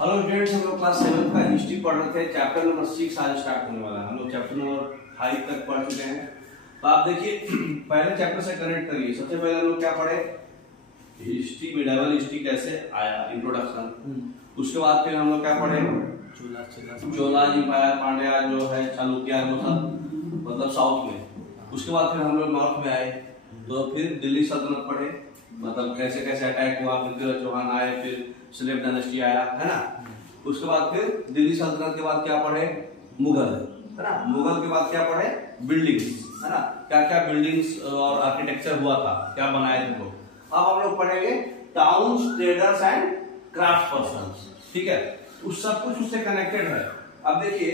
Hello students, हम लोग class 7 का हिस्ट्री पढ़ रहे थे। चैप्टर नंबर 6 आज स्टार्ट होने वाला है। हम लोग चैप्टर नंबर 5 तक पढ़ चुके हैं। तो आप देखिए, पहले चैप्टर से कनेक्ट करिए। सबसे पहले हम लोग क्या पढ़े? हिस्ट्री, मिडिवल हिस्ट्री कैसे आया, इंट्रोडक्शन। उसके बाद फिर हम लोग क्या पढ़े? चोला एम्पायर, पांड्या जो है, चालुक्य, वो सब मतलब साउथ में। उसके बाद फिर हम लोग नॉर्थ में आए, तो फिर दिल्ली सल्तनत पढ़े, मतलब कैसे कैसे अटैक हुआ, पृथ्वीराज चौहान आए, फिर स्लेव डायनेस्टी आया, है ना। उसके बाद फिर दिल्ली सल्तनत के बाद क्या पढ़े? मुगल, है ना। मुगल के बाद क्या पढ़े? बिल्डिंग्स, है ना। क्या क्या बिल्डिंग्स और आर्किटेक्चर हुआ था, क्या बनाए थे लोग। अब हम लोग पढ़ेंगे towns, traders and craft persons, ठीक है। उस सब कुछ उससे कनेक्टेड है। अब देखिए,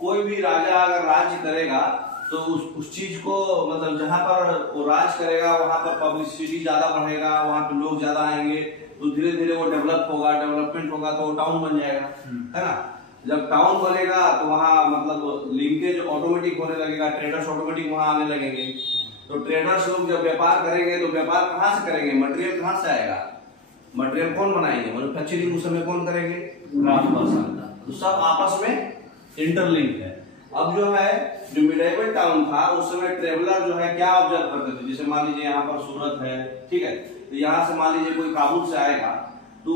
कोई भी राजा अगर राज्य करेगा तो उस चीज को, मतलब जहां पर वो राज करेगा वहां पर पब्लिसिटी ज्यादा बढ़ेगा, वहां पे लोग ज्यादा आएंगे, तो धीरे धीरे वो डेवलप होगा, डेवलपमेंट होगा, तो वो टाउन बन जाएगा, है ना। जब टाउन बनेगा तो वहाँ मतलब लिंकेज ऑटोमेटिक होने लगेगा, ट्रेडर्स ऑटोमेटिक वहां आने लगेंगे। तो ट्रेडर्स लोग जब व्यापार करेंगे तो व्यापार कहाँ से करेंगे? मटेरियल कहाँ से आएगा? मटेरियल कौन बनाएंगे? मैन्युफैक्चरिंग उस समय कौन करेंगे? Craft person. तो सब आपस में इंटरलिंक है। अब जो है, जो मिडिवल टाउन था उस समय ट्रेवलर जो है क्या ऑब्जर्व करते थे? जैसे मान लीजिए यहाँ पर सूरत है, ठीक है, तो यहाँ से मान लीजिए कोई काबुल से आएगा, तो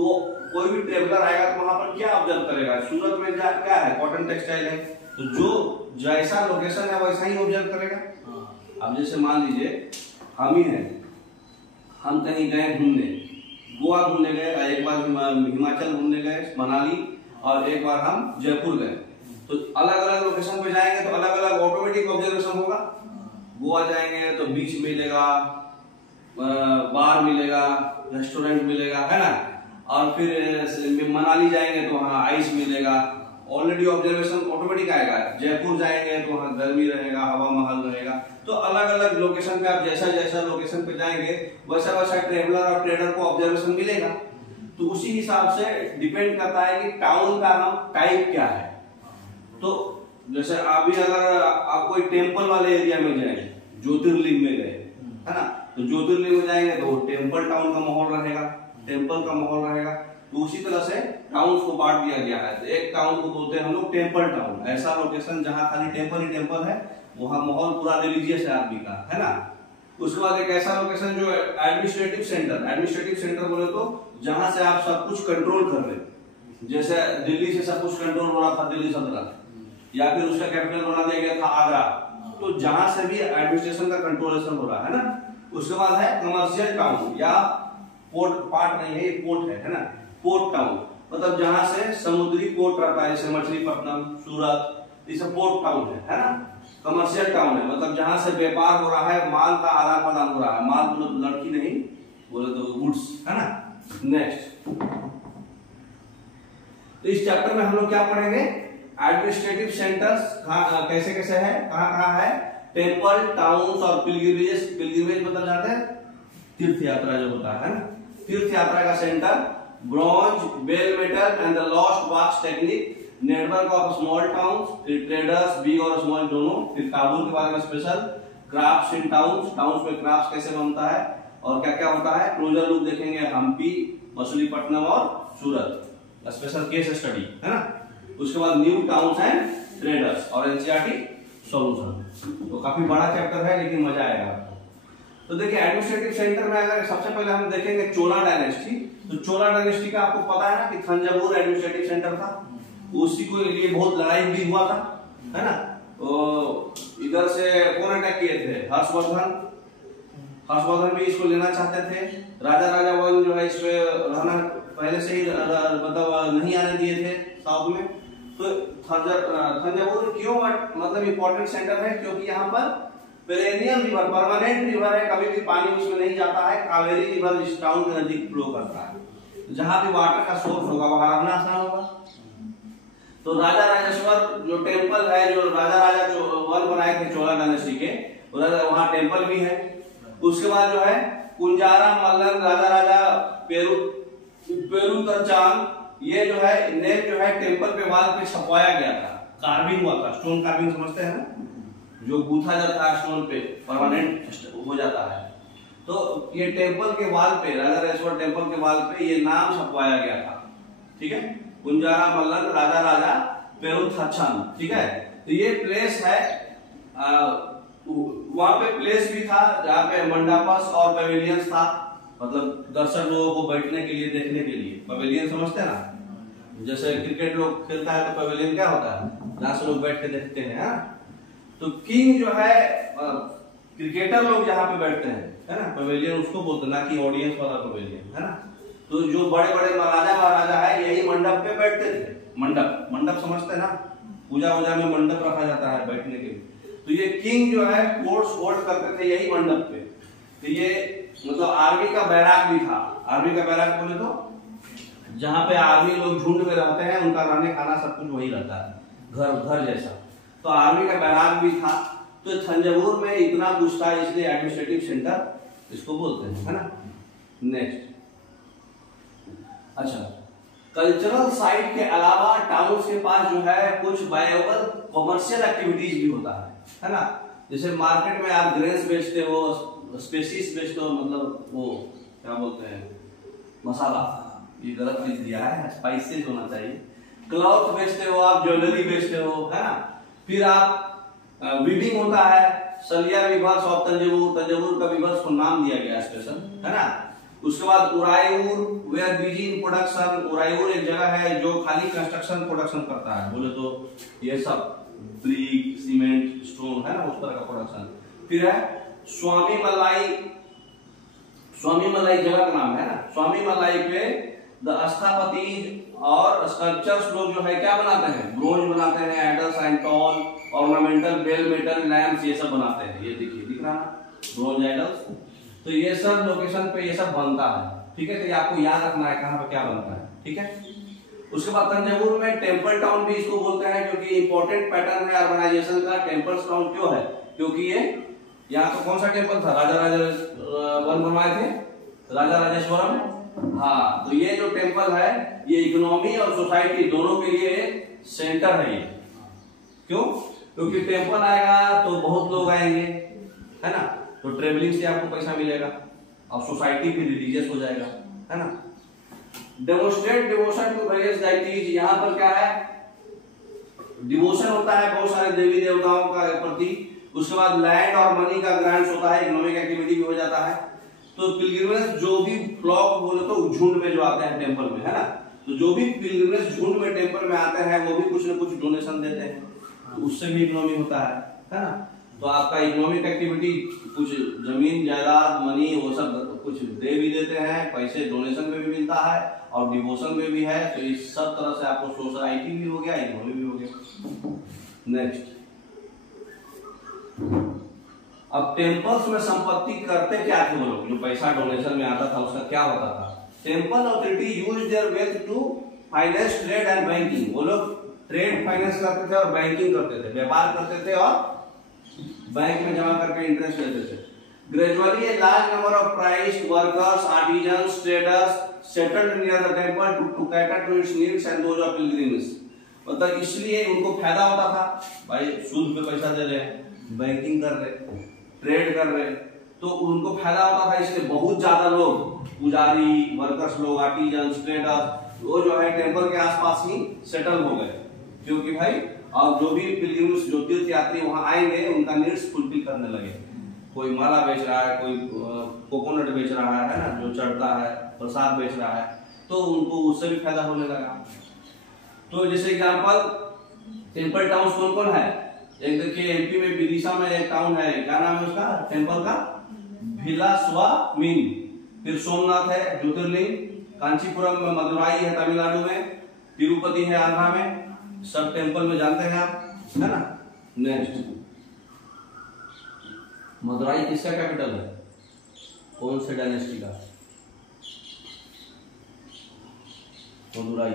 कोई भी ट्रेवलर आएगा तो वहां पर क्या ऑब्जर्व करेगा? सूरत में क्या है? कॉटन टेक्सटाइल है, तो जो जैसा लोकेशन है वैसा ही ऑब्जर्व करेगा। अब जैसे मान लीजिए हम ही हैं, हम कहीं गए घूमने, गोवा घूमने गए, एक बार हिमाचल घूमने गए, मनाली, और एक बार हम जयपुर गए। तो अलग अलग लोकेशन पे जाएंगे तो अलग अलग ऑटोमेटिक ऑब्जर्वेशन होगा। गोवा जाएंगे तो बीच मिलेगा, बार मिलेगा, रेस्टोरेंट मिलेगा, है ना। और फिर मनाली जाएंगे तो वहाँ आइस मिलेगा, ऑलरेडी ऑब्जर्वेशन ऑटोमेटिक आएगा। जयपुर जाएंगे तो वहाँ गर्मी रहेगा, हवा महल रहेगा। तो अलग अलग लोकेशन पे आप जैसा जैसा लोकेशन पे जाएंगे वैसा वैसा ट्रेवलर और ट्रेडर को ऑब्जर्वेशन मिलेगा। तो उसी हिसाब से डिपेंड करता है कि टाउन का हम टाइप क्या है। तो जैसे अभी अगर आप कोई टेम्पल वाले एरिया में जाए, ज्योतिर्लिंग में गए, है ना, तो ज्योतिर्लिंग में जाएंगे तो टेम्पल टाउन का माहौल रहेगा, टेम्पल का माहौल रहेगा। तो उसी तरह से टाउन को बांट दिया गया है। तो एक टाउन को बोलते हैं हम लोग टेम्पल टाउन, ऐसा लोकेशन जहां खाली टेम्पल ही टेम्पल है, वहां माहौल पूरा रिलीजियस है आदमी का, है ना। उसके बाद एक ऐसा लोकेशन जो एडमिनिस्ट्रेटिव सेंटर, एडमिनिस्ट्रेटिव सेंटर बोले तो जहां से आप सब कुछ कंट्रोल कर रहे, जैसे दिल्ली से सब कुछ कंट्रोल हो रहा था, दिल्ली सल्तनत, या फिर उसका कैपिटल बना दिया गया था आगरा। तो जहां से भी एडमिनिस्ट्रेशन का कंट्रोलेशन हो रहा है ना। उसके बाद है कमर्शियल टाउन, या पोर्ट, पार्ट नहीं है ये, पोर्ट है ना। पोर्ट टाउन मतलब जहां से समुद्री पोर्ट रहता है, जैसे मछलीपट्टनम, सूरत, ये सब पोर्ट टाउन है ना। कमर्शियल टाउन है मतलब जहां से व्यापार हो रहा है, माल का आदान प्रदान हो रहा है। माल मतलब लड़की नहीं, बोले तो गुड्स, है ना। नेक्स्ट, तो इस चैप्टर में हम लोग क्या पढ़ेंगे? एडमिनिस्ट्रेटिव सेंटर्स कैसे कैसे है, कहाँ कहाँ है, टेम्पल, टाउन्स और पिलग्रिमेज। पिलग्रिमेज मतलब जानते हैं? तीर्थ यात्रा जो होता है ना, तीर्थ यात्रा का centre. Bronze, bell metal and the lost box technique, network of small towns, फिर ट्रेडर्स, बिग और स्मॉल दोनों। फिर काबुल के बारे में special, crafts in towns, towns में क्राफ्ट्स कैसे बनता है और क्या क्या होता है। क्लोजर लुक देखेंगे हम्पी, मछलीपट्टनम और सूरत, स्पेशल केस स्टडी, है ना। उसके बाद न्यू टाउन्स एंड ट्रेडर्स और एनसीईआरटी सॉल्यूशन। तो काफी बड़ा चैप्टर है लेकिन मजा आएगा आपको। तो देखिए, एडमिनिस्ट्रेटिव सेंटर में अगर सबसे पहले हम देखेंगे चोला डायनेस्टी, तो चोला डायनेस्टी का आपको पता है ना कि थंजावुर एडमिनिस्ट्रेटिव सेंटर था। उसी को लिए बहुत लड़ाई भी हुआ था, है ना। तो इधर से कौन अटैक किए थे? हर्षवर्धन। हर्षवर्धन भी इसको लेना चाहते थे। राजा राजावन जो है इस पे रहना पहले से ही मतलब नहीं आने दिए थे साउथ में। तो थंजावुर क्यों मतलब इम्पोर्टेंट सेंटर है? क्योंकि यहाँ पर पेरेनियल रिवर, परमानेंट रिवर है, कभी भी पानी उसमें नहीं जाता है। कावेरी रिवर इस टाउन के नजदीक फ्लो करता है। जहां भी वाटर का सोर्स होगा वहां रहना आसान होगा। तो राजा राजेश्वर जो टेम्पल है, जो राजा जो वन बनाए थे चोला डायनेस्टी के, वहां टेम्पल भी है। उसके बाद जो है कुंजारा मल्लन राजा पेरुतचान, ये जो है नेम जो है टेम्पल पे वाल पे छपवाया गया था, कार्विंग हुआ था। स्टोन कार्विंग समझते हैं ना, जो गूथा जाता है स्टोन पे, परमानेंट हो जाता है। तो ये टेम्पल के वाल पे, राजा राजेश्वर टेम्पल के वाल पे ये नाम छपवाया गया था, ठीक है। कुंजारा मल्लन राजा राजा पेरुथाचन, ठीक है। तो ये प्लेस है, वहां पे प्लेस भी था जहाँ पे मंडपस और पवेलियंस था, मतलब दर्शक लोगों को बैठने के लिए, देखने के लिए। पवेलियन समझते हैं ना, जैसे क्रिकेट लोग खेलता है तो पवेलियन क्या होता है, जहाँ से लोग बैठ के देखते हैं, है? तो किंग जो है, क्रिकेटर लोग जहाँ पे बैठते हैं, है ना, पवेलियन उसको बोलते हैं, ना कि ऑडियंस वाला पवेलियन, है ना। तो जो बड़े बड़े महाराजा है यही मंडप पे बैठते थे। मंडप समझते हैं ना, पूजा वूजा में मंडप रखा जाता है बैठने के लिए। तो ये किंग जो है कोर्ट्स होल्ड करते थे यही मंडप पे। तो ये मतलब आर्मी का बैराक भी था। आर्मी का बैराक बोले तो जहाँ पे आर्मी लोग झुंड में रहते हैं, उनका रहने खाना सब कुछ वही रहता है, घर जैसा। तो आर्मी का बैराक भी था। तो थंजावुर में इतना कुछ था, इसलिए एडमिनिस्ट्रेटिव सेंटर इसको बोलते हैं, है ना। नेक्स्ट, अच्छा, कल्चरल साइट के अलावा टाउन के पास जो है कुछ वायबल कॉमर्शियल एक्टिविटीज भी होता है ना। जैसे मार्केट में आप ग्रेन्स बेचते हो, स्पेसीज बेचते हो, मतलब वो क्या बोलते हैं, मसाला, ये गलत लिख दिया है, स्पाइसेस होना चाहिए। क्लॉथ बेचते हो आप, ज्वेलरी बेचते हो, है ना। फिर आप वीविंग होता है, सलिया विवर्स ऑफ तंजावुर का विवर्स को नाम दिया गया स्पेशल, है ना। उसके बाद उरायूर वेयर बिजी इन प्रोडक्शन। उरायूर एक जगह है जो खाली कंस्ट्रक्शन प्रोडक्शन करता है, बोले तो ये सब ब्रिक, सीमेंट, स्टोन, है ना, उस तरह का प्रोडक्शन। फिर है स्वामी मलाई जगह का नाम है ना। स्वामी मलाई पे द स्थापति और स्कल्पचर्स लोग जो है क्या बनाते हैं, ब्रोंज बनाते हैं, idols and tall, ornamental bell metal lamps, ये सब बनाते हैं। ये देखिए, दिख रहा है ब्रोंज आइडल्स। तो ये सब लोकेशन पे ये सब बनता है, ठीक है। तो ये आपको याद रखना है कहाँ पे क्या बनता है, ठीक है। उसके बाद तंजावुर में टेम्पल टाउन भी इसको बोलते हैं, क्योंकि इंपॉर्टेंट पैटर्न है अर्बनाइजेशन का। टेम्पल टाउन क्यों है, क्योंकि ये यहाँ तो कौन सा टेम्पल था, राजा वन बनवाए थे, राजा राजेश्वरम। हाँ, तो ये जो टेम्पल है ये इकोनॉमी और सोसाइटी दोनों के लिए सेंटर है ये। क्यों, क्योंकि टेम्पल आएगा तो बहुत लोग आएंगे, है ना, तो ट्रेवलिंग से आपको पैसा मिलेगा और सोसाइटी भी रिलीजियस हो जाएगा, है ना। Demonstrate devotion to various deities. यहाँ पर क्या है, डिवोशन होता है बहुत सारे देवी देवताओं का प्रति। उसके बाद लैंड और मनी का ग्रांट्स होता है, इकोनॉमिक एक्टिविटी भी हो जाता है। तो पिलग्रिमेज जो भी फ्लॉक बोले तो झुंड में जो आते हैं टेम्पल में, है ना, तो जो भी पिलग्रिमेज झुंड में टेम्पल में आते हैं वो भी कुछ न कुछ डोनेशन देते हैं, तो उससे भी इकोनॉमी होता है ना। तो आपका इकोनॉमिक एक्टिविटी कुछ जमीन जायदाद मनी वो सब कुछ दे भी देते हैं, पैसे डोनेशन में भी मिलता है और डिवोशन में भी है। तो इस सब तरह से आपको सोसाइटी भी हो गया, इकोनॉमी भी हो गया। नेक्स्ट, अब टेम्पल्स में संपत्ति करते क्या थे वो लोग, जो पैसा डोनेशन में आता था उसका क्या होता था। Temple authority use their wealth to finance trade and banking. वो लोग ट्रेड फाइनेंस करते थे और बैंकिंग करते थे, व्यापार करते थे और बैंक में जमा करके इंटरेस्ट लेते थे। Gradually a large number of priced workers, artisans, traders settled near the temple to cater to its needs and those of pilgrims. मतलब इसलिए उनको फायदा होता था, भाई सूद पे पैसा दे रहे हैं, बैंकिंग कर रहे, ट्रेड कर रहे, तो उनको फायदा होता था। इसलिए बहुत ज्यादा लोग, पुजारी, वर्कर्स लोग, आर्टिजन्स, ट्रेडर्स, वो जो है टेम्पल के आसपास ही सेटल हो गए, क्योंकि भाई और जो भी पिलग्रिम्स, जो तीर्थ यात्री वहां आएंगे उनका नीड्स फुलफिल करने लगे। कोई माला बेच रहा है, कोई कोकोनट बेच रहा है ना, जो चढ़ता है, प्रसाद बेच रहा है, तो उनको उससे भी फायदा होने लगा। तो जैसे एग्जांपल टेम्पल टाउन कौन कौन है, एक देखिए एमपी में विदिशा में एक टाउन है, क्या नाम है उसका टेम्पल का, भिलास्वामिन। फिर सोमनाथ है ज्योतिर्लिंग, कांचीपुरम में, मदुराई है तमिलनाडु में, तिरुपति है आंध्रा में, सब टेम्पल में जानते हैं आप, है ना। नेक्स्ट, मदुराई किसका कैपिटल है, कौन से डायनेस्टी का, मदुराई।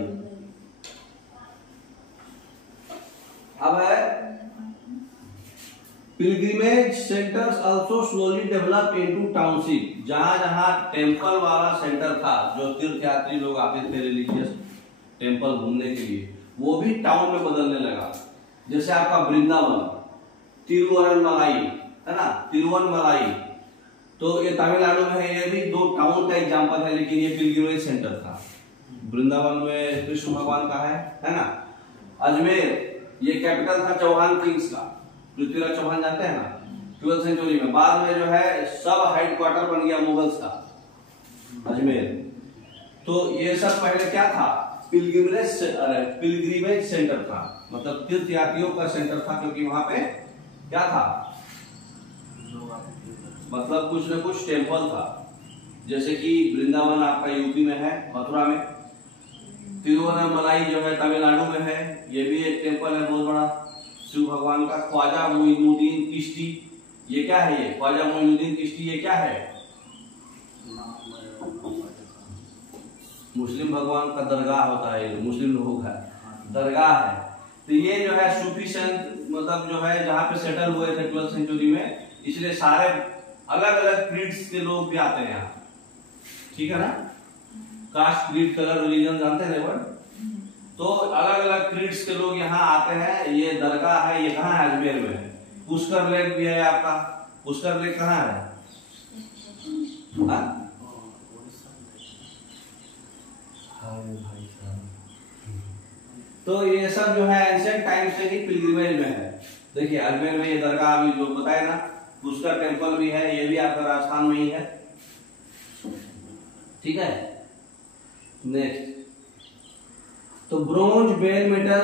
अब है pilgrimage centres also slowly develop into township. जहां जहां टेम्पल वाला सेंटर था, जो तीर्थ यात्री लोग आते थे रिलीजियस टेम्पल घूमने के लिए, वो भी टाउन में बदलने लगा। जैसे आपका वृंदावन, तिरुवनमलाई, है ना, तिरुवनमलाई, तो ये तमिलनाडु में है। ये भी दो टाउन का एग्जांपल है, लेकिन ये पिलग्रिमेज सेंटर था। वृंदावन में कृष्ण भगवान का है ना। अजमेर ये कैपिटल था चौहान किंग्स का, पृथ्वीराज चौहान जानते हैं ना, 12वीं सेंचुरी में। बाद में जो है सब हेडक्वार्टर बन गया मुगल्स का अजमेर। तो ये सब पहले क्या था, पिलग्रिमेज सेंटर था, मतलब तीर्थ यात्रियों का सेंटर था, क्योंकि वहां पे क्या था, मतलब कुछ न कुछ टेम्पल था। जैसे कि वृंदावन आपका यूपी में है, मथुरा में, तिरुवन्नामलाई जो है तमिलनाडु में है, ये भी एक टेम्पल है बहुत बड़ा शिव भगवान का। ख्वाजा मोइनुद्दीन चिश्ती, ये क्या है, ये ख्वाजा मोइनुद्दीन चिश्ती ये क्या है, मुस्लिम भगवान का दरगाह होता है, मुस्लिम लोगों का दरगाह है। तो ये जो है सूफी संत मतलब जो है जहाँ पे सेटल हुए थे 12वीं सेंचुरी में, इसलिए सारे अलग अलग क्रीड्स के लोग भी आते हैं यहाँ, ठीक है ना। कास्ट, क्रीड, कलर, रिलीजन जानते हैं वर्ड, तो अलग अलग क्रीड्स के लोग यहाँ आते हैं। ये दरगाह है, ये कहाँ है, अजमेर में है। पुष्कर लेक भी है आपका, पुष्कर लेक कहाँ है, तो ये सब जो है एंशिएंट टाइम से ही पिलग्रिमेज में है। देखिए अजमेर में ये दरगाह अभी जो बताया ना, पुष्कर टेम्पल भी है, ये भी आपका राजस्थान में ही है, ठीक है। नेक्स्ट, तो ब्रोंज बेल मेटल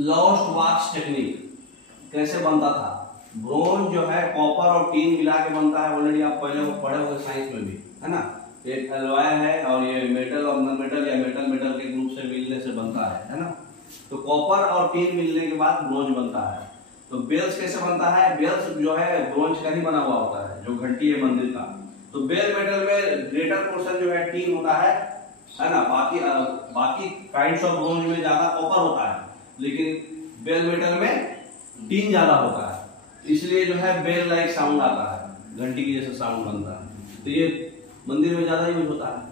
लॉस्ट वॉक्स टेक्निक कैसे बनता था। ब्रोंज जो है कॉपर और टीन मिला के बनता है, ऑलरेडी आप पहले वो पढ़े हुए साइंस में भी, है ना। एक एलॉय है और ये मेटल और नॉन मेटल या मेटल मेटल के ग्रुप से मिलने से बनता है ना। तो कॉपर और टीन मिलने के बाद ब्रोंज बनता है। तो बेल्स कैसे बनता है, बेल्स जो है ब्रोंज का ही बना हुआ होता है, जो घंटी है मंदिर का। तो बेल मेटल में ग्रेटर पोर्शन जो है टीन होता है ना। बाकी काइंड्स ऑफ ब्रोंज में ज्यादा कॉपर होता है, लेकिन बेल मेटल में टीन ज्यादा होता है, इसलिए जो है बेल लाइक साउंड आता है, घंटी की जैसा साउंड बनता है। तो ये मंदिर में ज्यादा यूज होता है।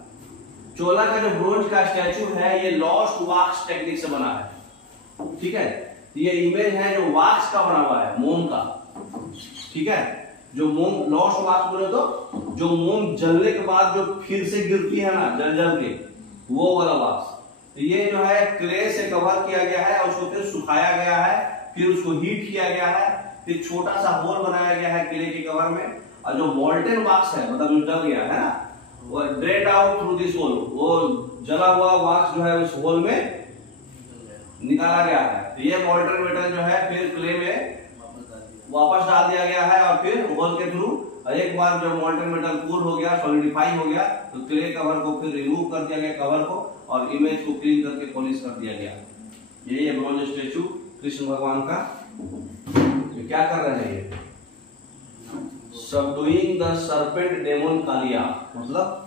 चोला का जो ब्रोंज का स्टैचू है ये लॉस्ट वॉक्स टेक्निक से बना है, ठीक है। ये इमेज है जो वॉक्स का बना हुआ है, मोम का, ठीक है। जो मोम लॉस्ट वॉक्स बोले तो जो मोम जलने के बाद जो फिर से गिरती है ना जल जल के, वो वाला वॉक्स। तो ये जो है क्ले से कवर किया गया है और उसको फिर सुखाया गया है, फिर उसको हीट किया गया है, फिर छोटा सा होल बनाया गया है किले के कवर में, और जो मोल्टेन वॉक्स है मतलब जो जल गया है ना, वो dread out through this hole, वो जला हुआ वॉक्स जो है उस होल में निकाला गया है। तो ये मोल्टेन मेटल जो है फिर क्ले में वापस डाल दिया गया है, और फिर होल के थ्रू एक बार जब मोल्टेन मेटल कूल हो गया, सॉलिडिफाई हो गया, तो क्ले कवर को फिर रिमूव कर दिया गया, कवर को, और इमेज को क्लीन करके पॉलिश कर दिया गया। ये ब्रोंज स्टेचू कृष्ण भगवान का। तो क्या कर रहे हैं ये, सबडुइंग द सर्पेंट डेमन कालिया, मतलब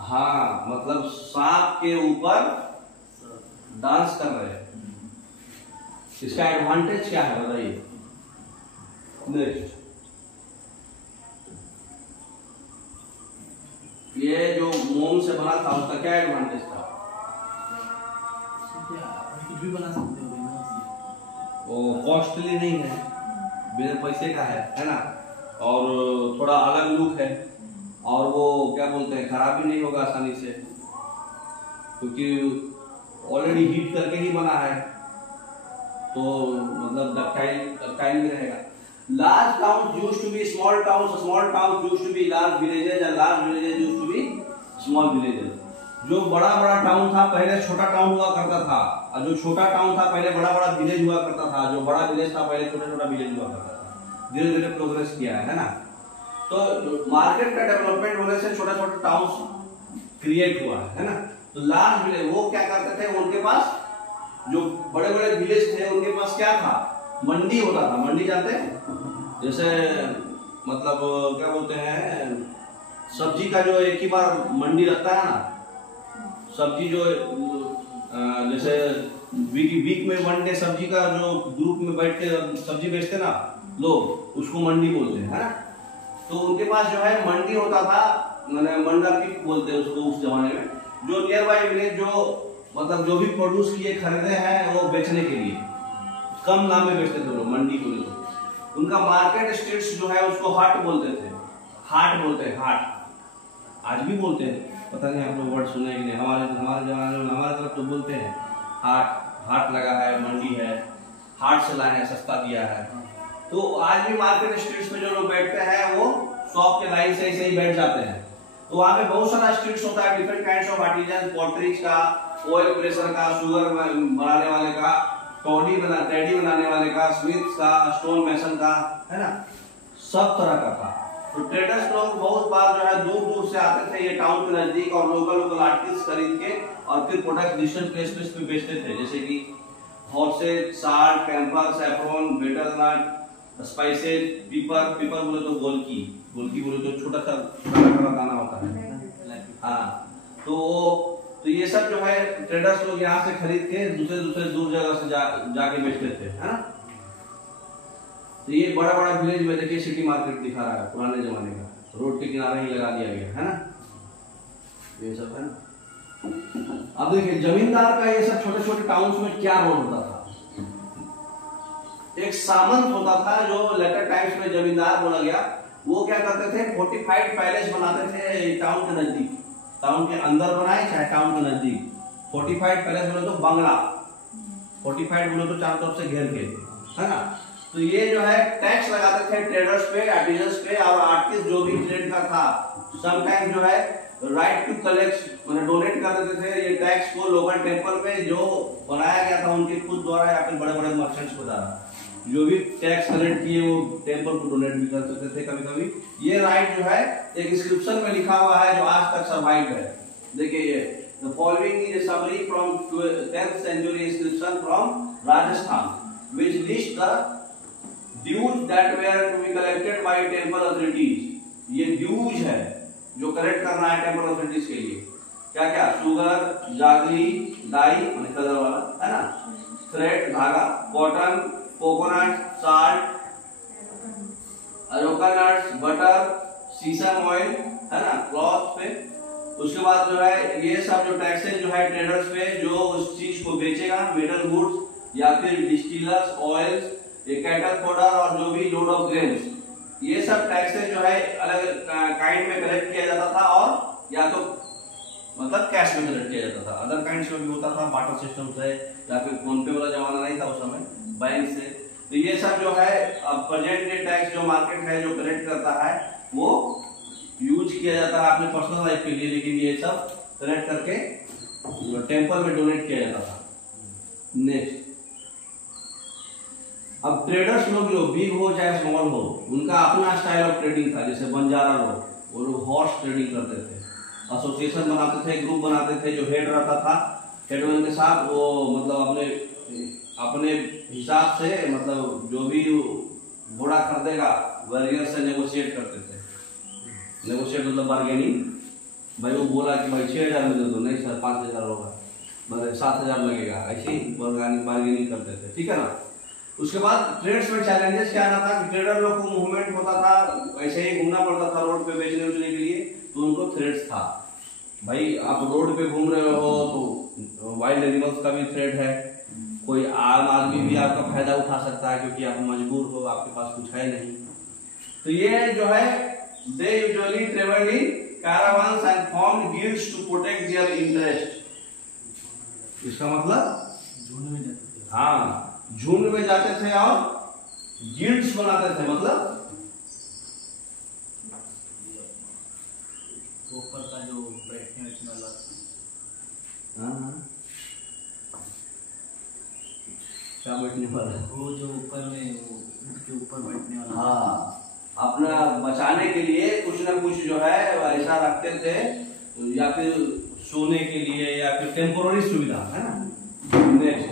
हाँ, मतलब सांप के ऊपर डांस कर रहे हैं। इसका एडवांटेज क्या है बताइए। नेक्स्ट, ये जो मोम से बना था उसका क्या एडवांटेज था, कुछ भी बना सकते हो, वो कॉस्टली नहीं है, बिना पैसे का है ना, और थोड़ा अलग लुक है, और वो क्या बोलते हैं खराब भी नहीं होगा आसानी से, क्योंकि ऑलरेडी हीट करके ही बना है, तो मतलब डक्टाइल भी रहेगा। Large towns used to be small towns, small towns used to be large villages, and large villages used to be small villages. जो बड़ा बड़ा टाउन था पहले छोटा टाउन हुआ करता था, और जो छोटा टाउन था पहले बड़ा बड़ा विलेज हुआ करता था, जो बड़ा विलेज था पहले छोटा छोटा विलेज हुआ करता था। धीरे धीरे प्रोग्रेस किया है ना। तो मार्केट का डेवलपमेंट होने से छोटा छोटा टाउन क्रिएट हुआ है ना। तो लार्ज विलेज वो क्या करते थे, उनके पास जो बड़े बड़े विलेज थे उनके पास क्या था, मंडी होता था। मंडी जानते हैं, जैसे मतलब क्या बोलते हैं, सब्जी का जो एक ही बार मंडी लगता है ना, सब्जी जो जैसे वीक में वन डे सब्जी का जो ग्रुप में बैठ के सब्जी बेचते ना लोग, उसको मंडी बोलते हैं, है ना। तो उनके पास जो है मंडी होता था, मंडा पीक बोलते हैं उसको उस जमाने में, जो नियर बाई विलेज जो मतलब जो भी प्रोड्यूस किए खरीदे हैं वो बेचने के लिए कम दाम में बेचते थे लोग, मंडी को। उनका मार्केट स्ट्रीट्स जो है उसको हट बोलते थे, हाट बोलते हैं, हाट आज भी बोलते हैं, पता नहीं आप लोग वर्ड सुने कि नहीं। हमारे जमाने में हमारे तरफ तो बोलते हैं हाट लगा है, मंडी है, हाट से लाए हैं, सस्ता दिया है। तो आज भी मार्केट स्ट्रीट्स में जो लोग बैठते हैं वो शॉप के लाइन से ऐसे ही बैठ जाते हैं। तो वहां पे बहुत सारा स्ट्रीट्स होता है, different kinds of artisan, potteries का, ऑयल प्रेशर का, शुगर बनाने वाले का, टैडी बनाने वाले का, स्मिथ्स का, स्टोन मेसन का, है ना, सब तरह का था। तो ट्रेडर्स लोग बहुत बार जो है दूर दूर से आते थे ये टाउन के नजदीक और लोकल आर्टिस्ट खरीद के और फिर प्रोडक्ट डिजिटल प्लेस पे बेचते थे, जैसे कि horses, salt, camphor, saffron, betel nut, spices, pepper बोले तो गोलकी बोले तो छोटा सा दाना होता है। हाँ, तो ये सब जो है ट्रेडर्स लोग यहाँ से खरीद के दूसरे दूर जगह से जाके बेचते थे, है ना। तो ये बड़ा विलेज में देखिए सिटी मार्केट दिखा रहा है पुराने जमाने का, रोड के किनारे ही लगा दिया गया है ना, ये सब है ना। अब देखिए जमींदार का ये सब छोटे छोटे टाउन्स में क्या रोल होता था। एक सामंत होता था जो लेटर टाइम्स में जमींदार बोला गया, वो क्या करते थे, फोर्टिफाइड पैलेस बनाते थे टाउन के नजदीक, टाउन के अंदर बनाए चाहे टाउन के नजदीक। फोर्टिफाइड पैलेस बोले तो बंगला, फोर्टिफाइड बोले तो चारों तरफ से घेर के, है ना। तो ये जो है टैक्स लगाते थे ट्रेडर्स पे, आर्टिजन्स पे, और आर्टिस्ट जो भी ट्रेड का था समटाइम जो है राइट टू कलेक्ट मतलब डोनेट कर देते थे ये टैक्स को लोकल टेम्पल में जो बनाया गया था उनके खुद द्वारा या फिर बड़े मर्चेंट्स को द्वारा, जो भी टैक्स कलेक्ट किए वो टेम्पल को डोनेट भी कर सकते थे कभी कभी। ये राइट जो है एक इंस्क्रिप्शन में लिखा हुआ है जो आज तक सर्वाइव है। देखिए ये the following is a summary from 10th century inscription from Rajasthan which list the dues that were to be collected by temple authorities। ये ड्यूज है जो कलेक्ट करना है टेम्पल ऑथोरिटीज के लिए, क्या क्या, शुगर, जागली, डाई मतलब कलर वाला, है ना, थ्रेड धागा, cotton, coconut, salt, areca nuts, butter, sesame oil, है ना, क्लॉथ पे। उसके बाद जो है ये सब जो टैक्सेस जो है ट्रेडर्स पे जो उस चीज को बेचेगा, मेटल गुड्स या फिर डिस्टिलर्स, ऑयल्स, ये कैटल फोडर और जो भी लोड ऑफ ग्रेन्स, ये सब टैक्सेस जो है अलग काइंड में कलेक्ट किया जाता था और या तो मतलब कैश में कलेक्ट किया जाता था, अदर काइंड्स में भी होता था, बाटर सिस्टम से या फिर फोन पे वाला जमाना नहीं था उस समय, बैंक से। तो ये सब जो है अब प्रेजेंट डे टैक्स जो मार्केट है जो कलेक्ट करता है वो यूज किया जाता है अपने पर्सनल लाइफ के लिए, लेकिन ये सब कलेक्ट करके टेम्पल में डोनेट किया जाता था। नेक्स्ट, अब ट्रेडर्स लोग जो बिग हो चाहे स्मॉल हो उनका अपना स्टाइल ऑफ ट्रेडिंग था। जैसे बंजारा लोग, वो लोग हॉर्स ट्रेडिंग करते थे, एसोसिएशन बनाते थे, ग्रुप बनाते थे, जो हेड रहता था हेडमैन के साथ वो मतलब अपने हिसाब से मतलब जो भी घोड़ा खरीदेगा वॉरियर से नेगोशिएट करते थे। नेगोशिएट मतलब बार्गेनिंग, भाई वो बोला कि भाई 6000 में दे दो, नहीं सर 5000 होगा, मतलब 7000 लगेगा, ऐसे ही बार्गेनिंग करते थे, ठीक है ना। उसके बाद ट्रेड्स में चैलेंजेस क्या आना था कि ट्रेडर लोग को मूवमेंट होता था, ऐसे ही घूमना पड़ता था रोड पे बेचने उचने के लिए, तो उनको थ्रेड्स था। भाई आप रोड पे घूम रहे हो तो वाइल्ड एनिमल्स का भी थ्रेड है, कोई आम आदमी भी आपका फायदा उठा सकता है क्योंकि आप मजबूर हो, आपके पास कुछ है नहीं। तो ये जो है they usually travelled in caravans and formed guilds to protect their interest। इसका मतलब झुंड में जाते थे, हाँ झुंड में जाते थे और गिल्ड्स बनाते थे, मतलब ऊपर का जो बैठने वाला, क्या बैठने वाला, वो जो ऊपर में वो ऊंट के ऊपर बैठने वाला, हाँ अपना बचाने के लिए कुछ ना कुछ जो है ऐसा रखते थे, या फिर सोने के लिए या फिर टेम्पोररी सुविधा, है ना। नेक्स्ट,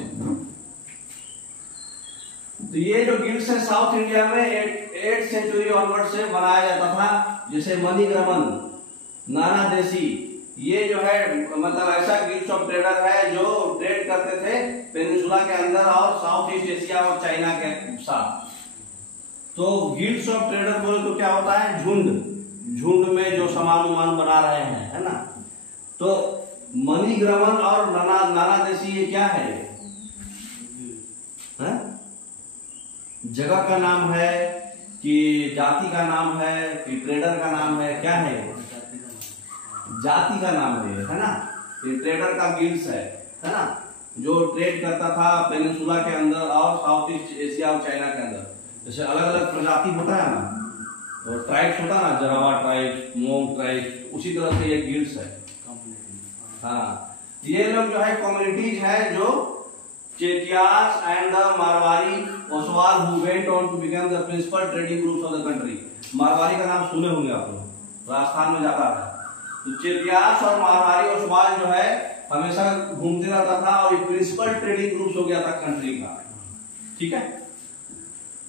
तो ये जो गिल्ड्स है साउथ इंडिया में 8th सेंचुरी ऑनवर्ड से बनाया जाता था। जैसे मणिग्रमन, नाना देसी, ये जो है मतलब ऐसा गिल्ड्स ऑफ ट्रेडर है जो ट्रेड करते थे पेनिनसुला के अंदर और साउथ ईस्ट एशिया और चाइना के साथ। तो गिल्ड्स ऑफ ट्रेडर बोले तो क्या होता है, झुंड में जो सामान बना रहे हैं, है ना। तो मणिग्रमन और नाना देसी ये क्या है, जगह का नाम है कि जाति का नाम है कि ट्रेडर का नाम है, क्या है? जाति का नाम है ना। ये ट्रेडर का गिल्ड्स है ना, जो ट्रेड करता था पेनिनसुला के अंदर और साउथ ईस्ट एशिया और चाइना के अंदर। जैसे अलग अलग प्रजाति होता है ना, तो ट्राइब्स होता है ना, जरावा ट्राइब्स, मोंग ट्राइब्स, उसी तरह से ये गिल्ड्स है। हाँ, ये लोग जो है कम्युनिटीज है जो Chettiars and the Marwari Oswal who went on to become the principal trading groups of the country. Marwari का नाम सुने होंगे आप लोग, राजस्थान में ज्यादा है। तो चेटियास और मारवाड़ी ओसवाल जो है हमेशा घूमते रहता था और ये प्रिंसिपल ट्रेडिंग ग्रुप्स हो गया था कंट्री का, ठीक है।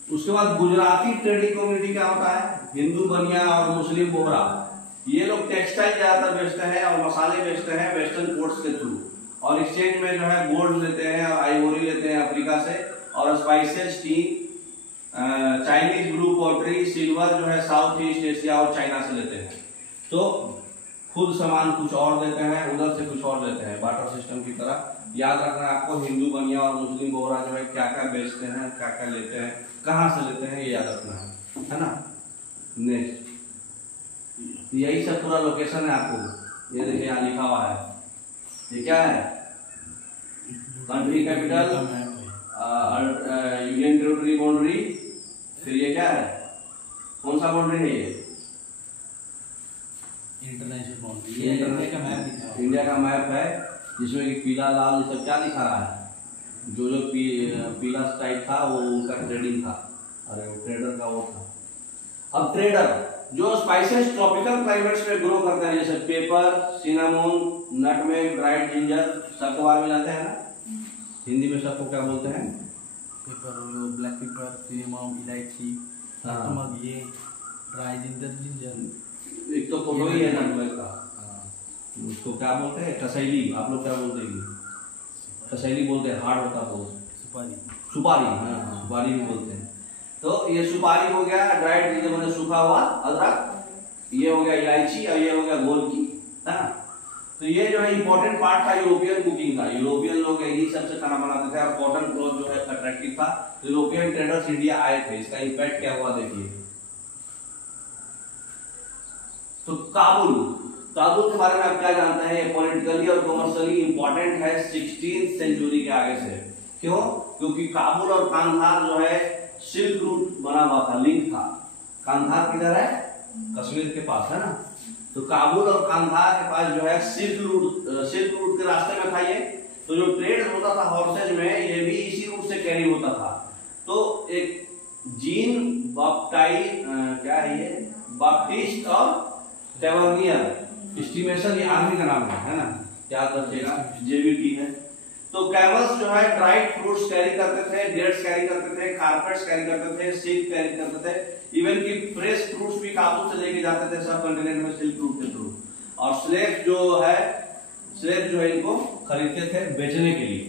उसके बाद गुजराती ट्रेडिंग कम्युनिटी क्या होता है? हिंदू बनिया और मुस्लिम बोहरा। ये लोग टेक्सटाइल ज्यादातर बेचते हैं और मसाले बेचते हैं वेस्टर्न पोर्ट्स के थ्रू, और एक्सचेंज में जो है गोल्ड लेते हैं और आइवोरी लेते हैं अफ्रीका से, और spices, T, Chinese blue poultry, silver जो है साउथ ईस्ट एशिया और चाइना से लेते हैं। तो खुद सामान कुछ और देते हैं, उधर से कुछ और देते हैं, बाटर सिस्टम की तरह। याद रखना आपको, हिंदू बनिया और मुस्लिम बोहरा जो है क्या क्या बेचते हैं, क्या क्या लेते हैं, कहाँ से लेते हैं, ये याद रखना है ना। नेक्स्ट, यही सब पूरा लोकेशन है आपको, ये देखिए यहाँ लिखा हुआ है। ये क्या है? Country capital, union territory boundary, फिर ये क्या है, कौन सा बाउंड्री है? ये इंटरनेशनल बाउंड्री, ये इंडिया का मैप दिखा है। इंडिया का मैप है जिसमें कि पीला लाल सब क्या दिखा रहा है? जो जो पीला टाइप था वो उनका ट्रेडिंग था, अरे वो ट्रेडर का वो था। अब ट्रेडर जो स्पाइसेस ट्रॉपिकल क्लाइमेट्स में ग्रो करते हैं, जैसे paper, cinnamon, nutmeg, dried ginger, सबके बारे में जानते हैं ना। हिंदी में सबको क्या बोलते हैं? पेपर, ब्लैक पेपर, सिनामोन, इलायची, नटमेग, ये ड्राई जिंजर। एक तो फोटो ही है नटमेग का, उसको क्या बोलते हैं? कसैली। आप लोग क्या बोलते हैं? कसैली बोलते हैं, हार्ड होता है वो। सुपारी, सुपारी, हाँ सुपारी भी बोलते हैं। तो ये सुपारी हो गया, ड्राइड जिंजर मतलब सूखा हुआ अदरक, ये हो गया इलायची, और ये हो गया गोल की, है ना। तो ये जो है इंपॉर्टेंट पार्ट था यूरोपियन कुकिंग का। यूरोपियन लोग यही सबसे खाना बनाते थे, और कॉटन क्लॉथ जो है अट्रैक्टिव था। यूरोपियन ट्रेडर्स इंडिया आए थे, इसका इम्पैक्ट क्या हुआ देखिए। तो काबुल के बारे में आप क्या जानते हैं? ये पॉलिटिकली और कमर्शियली इंपॉर्टेंट है 16th सेंचुरी के आगे से। क्यों? क्योंकि काबुल और कांधार जो है सिल्क रूट बना हुआ था, लिंक था। कांधार किधर है? कश्मीर के पास है ना। तो काबुल और कांधार के पास जो है सिल्क रूट के रास्ते में था ये। तो जो ट्रेड होता था हॉर्सेज में, ये भी इसी रूट से कैरी होता था। तो एक जीन क्या है ये, बाप्टिस्ट और टेवर्नियर एस्टिमेशन, ये आर्मी का नाम है ना, याद रखिएगा, जेबीटी है। तो कैमल्स जो है ड्राइड फ्रूट्स कैरी करते थे, डेट्स कैरी करते थे, कारपेट्स कैरी करते थे, सिल्क कैरी करते थे। इवन की फ्रेश फ्रूट्स भी काबुल से लेके जाते थे सब कंटिनेंट में सिल्क रूट के थ्रू। और स्लेव जो है इनको खरीदते थे बेचने के लिए।